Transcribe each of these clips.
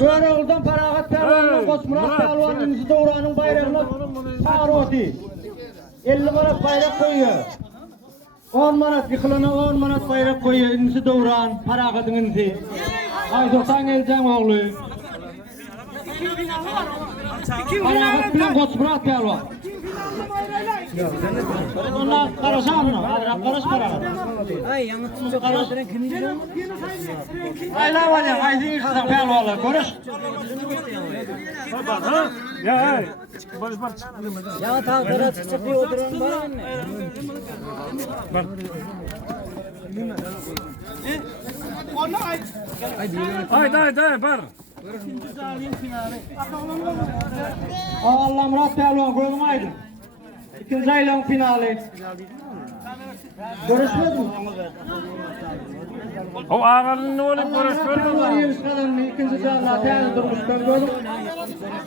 Böyle oldan Feragat Pervan'ın Kosmurat Pervan'ın İnci Doğran'ın bayrağına Paroti 50 manat bayrak koyuyor. 10 manat yıkılana 10 manat bayrak koyuyor İnci Doğran Feragat'ın İnci. Aydoğan Elcan oğlu. Feragat bilen Kosmurat Pervan. Onlar karışan mı? Karış Feragat. Ay yanıtınca karıştıran kim diyor? Ay la var ya, ay zengin kızdan Pervan'la konuş. Ya Ya tam kara çıkıp bir oturan var mı? Haydi bar. Allah Murat Pervan gözüm aydın. İkinci aylan finali. Görüşmedin mi? O ağanın ne olup görüşmüyor mu? Yarış kadınını ikinci canlı değerli durmuş ben gördüm.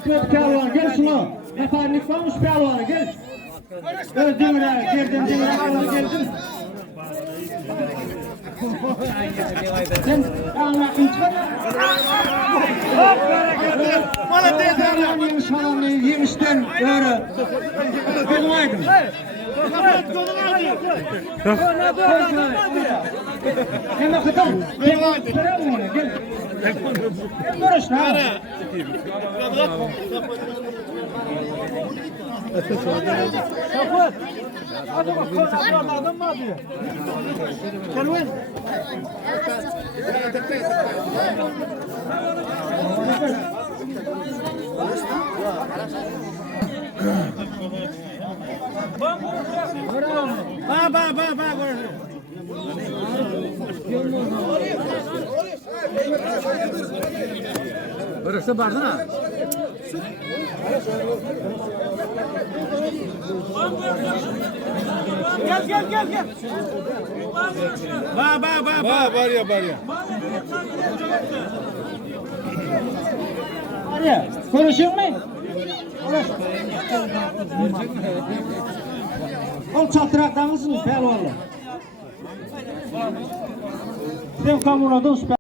Kötü Pervan gel şunu. Nefarnik varmış Pervan'a gel. Öldüğüne girdin düğüne kadar geldin. Sen anlatın çıkar. Bana teyze yemiş falan yemişten öyle. Gözüm aydın. Hemen kıtım. Gel onu gel. Gel barış ha. Şafat. Hadi bak kırıklarda adam mı diyor? Gel lan. Ba. Burası barsana. Gel. Ba. Var ya. Arya, konuşuyor mu? Ol çatırakta mısınız Pervan'la? Sen kamuna dost